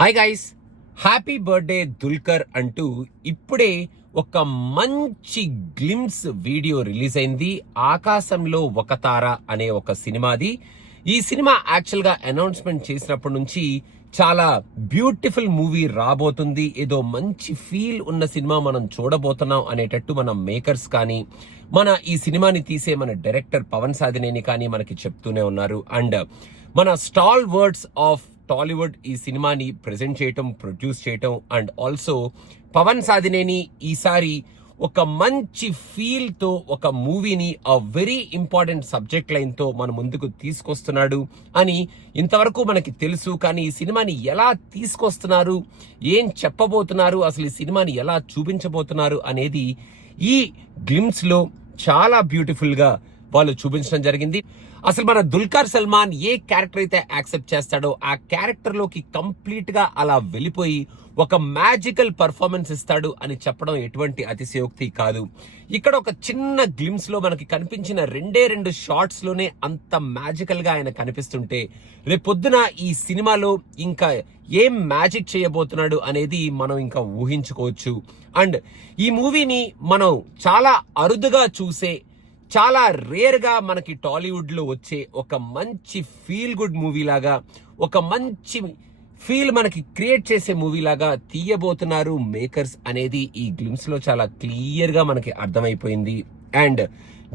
Hi guys, happy birthday Dulquer అంటూ ఇప్పుడే ఒక మంచి గ్లిమ్స్ వీడియో రిలీజ్ అయింది. ఆకాశంలో ఒక తార అనే ఒక సినిమాది. ఈ సినిమా యాక్చువల్ గా అనౌన్స్మెంట్ చేసినప్పటి నుంచి చాలా బ్యూటిఫుల్ మూవీ రాబోతుంది, ఏదో మంచి ఫీల్ ఉన్న సినిమా మనం చూడబోతున్నాం అనేటట్టు మన మేకర్స్ కానీ మన ఈ సినిమాని తీసే మన డైరెక్టర్ పవన్ సాధినేని కానీ మనకి చెప్తూనే ఉన్నారు. అండ్ మన స్టాల్ వర్డ్స్ ఆఫ్ టాలీవుడ్ ఈ సినిమాని ప్రెజెంట్ చేయటం, ప్రొడ్యూస్ చేయటం అండ్ ఆల్సో పవన్ సాధినేని ఈసారి ఒక మంచి ఫీల్ తో ఒక మూవీని ఆ వెరీ ఇంపార్టెంట్ సబ్జెక్ట్ లైన్ తో మన ముందుకు తీసుకొస్తున్నాడు అని ఇంతవరకు మనకి తెలుసు. కానీ ఈ సినిమాని ఎలా తీసుకొస్తున్నారు, ఏం చెప్పబోతున్నారు, అసలు ఈ సినిమాని ఎలా చూపించబోతున్నారు అనేది ఈ గ్లిమ్స్ లో చాలా బ్యూటిఫుల్ గా వాళ్ళు చూపించడం జరిగింది. అసలు మన దుల్కర్ సల్మాన్ ఏ క్యారెక్టర్ అయితే యాక్సెప్ట్ చేస్తాడో ఆ క్యారెక్టర్ లోకి కంప్లీట్ గా అలా వెళ్ళిపోయి ఒక మ్యాజికల్ పర్ఫార్మెన్స్ ఇస్తాడు అని చెప్పడం ఎటువంటి అతిశయోక్తి కాదు. ఇక్కడ ఒక చిన్న గ్లిమ్స్ లో మనకి కనిపించిన రెండు షార్ట్స్ లోనే అంత మ్యాజికల్ గా ఆయన కనిపిస్తుంటే రేపొద్దున ఈ సినిమాలో ఇంకా ఏం మ్యాజిక్ చేయబోతున్నాడు అనేది మనం ఇంకా ఊహించుకోవచ్చు. అండ్ ఈ మూవీని మనం చాలా అరుదుగా చూసే, చాలా రేర్ గా మనకి టాలీవుడ్ లో వచ్చే ఒక మంచి ఫీల్ గుడ్ మూవీ లాగా, ఒక మంచి ఫీల్ మనకి క్రియేట్ చేసే మూవీ లాగా తీయబోతున్నారు మేకర్స్ అనేది ఈ గ్లిమ్స్ లో చాలా క్లియర్ గా మనకి అర్థమైపోయింది. అండ్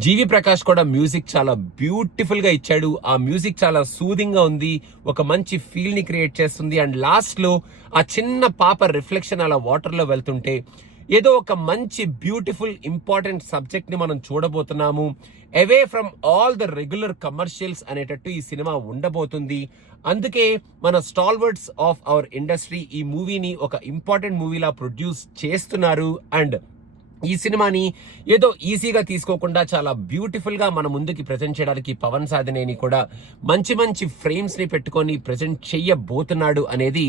జీవి ప్రకాష్ కూడా మ్యూజిక్ చాలా బ్యూటిఫుల్ గా ఇచ్చాడు. ఆ మ్యూజిక్ చాలా సూదింగ్ గా ఉంది, ఒక మంచి ఫీల్ ని క్రియేట్ చేస్తుంది. అండ్ లాస్ట్ లో ఆ చిన్న పాప రిఫ్లెక్షన్ అలా వాటర్ లో వెళ్తుంటే ఏదో ఒక మంచి బ్యూటిఫుల్ ఇంపార్టెంట్ సబ్జెక్ట్ ని మనం చూడబోతున్నాము. Away from all the regular commercials అనేటట్టు ఈ సినిమా ఉండబోతుంది. అందుకే మన స్టాల్వర్డ్స్ ఆఫ్ అవర్ ఇండస్ట్రీ ఈ మూవీని ఒక ఇంపార్టెంట్ మూవీలా ప్రొడ్యూస్ చేస్తున్నారు. అండ్ ఈ సినిమాని ఏదో ఈజీగా తీసుకోకుండా చాలా బ్యూటిఫుల్ గా మన ముందుకి ప్రెజెంట్ చేయడానికి పవన్ సాధినేని కూడా మంచి మంచి ఫ్రేమ్స్ ని పెట్టుకొని ప్రెజెంట్ చెయ్యబోతున్నాడు అనేది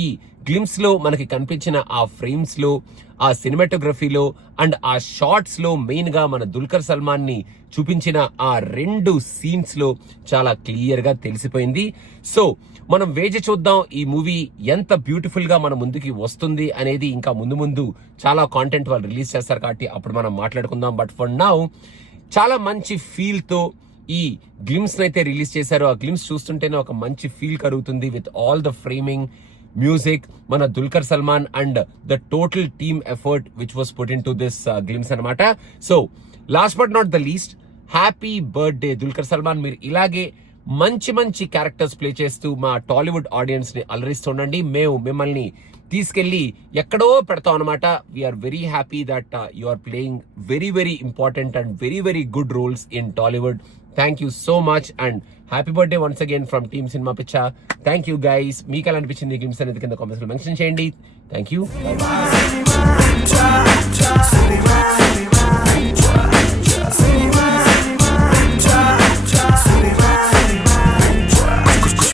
ఈ గ్లిమ్స్ లో మనకి కనిపించిన ఆ ఫ్రేమ్స్ లో, ఆ సినిమాటోగ్రఫీలో అండ్ ఆ షార్ట్స్ లో మెయిన్ గా మన దుల్కర్ సల్మాన్ ని చూపించిన ఆ రెండు సీన్స్ లో చాలా క్లియర్ గా తెలిసిపోయింది. సో మనం వేచి చూద్దాం ఈ మూవీ ఎంత బ్యూటిఫుల్ గా మన ముందుకి వస్తుంది అనేది. ఇంకా ముందు చాలా కాంటెంట్ వాళ్ళు రిలీజ్ చేస్తారు కాబట్టి అప్పుడు మనం మాట్లాడుకుందాం. బట్ ఫర్ నౌ చాలా మంచి ఫీల్ తో ఈ గ్లిమ్స్ అయితే రిలీజ్ చేశారు. ఆ గ్లిమ్స్ చూస్తుంటేనే ఒక మంచి ఫీల్ కలుగుతుంది with all the framing, music, మన Dulquer Salmaan and the total team effort which was put into this glimpse అనమాట. So last but not the least, happy birthday Dulquer Salmaan. మీరు ఇలాగే మంచి మంచి క్యారెక్టర్స్ ప్లే చేస్తూ మా టాలీవుడ్ ఆడియన్స్ ని అలరిస్తుండండి. మేము మిమ్మల్ని తీసుకెళ్లి ఎక్కడో పెడతాం అనమాట. We are very happy that you are playing very very important and very very good roles in Tollywood. Thank you so much and happy birthday once again from team సినిమా పిచ్చా. Thank you guys. మీకు ఎలా అనిపించింది glimpse అనేది కింద comments లో mention చేయండి. Thank you.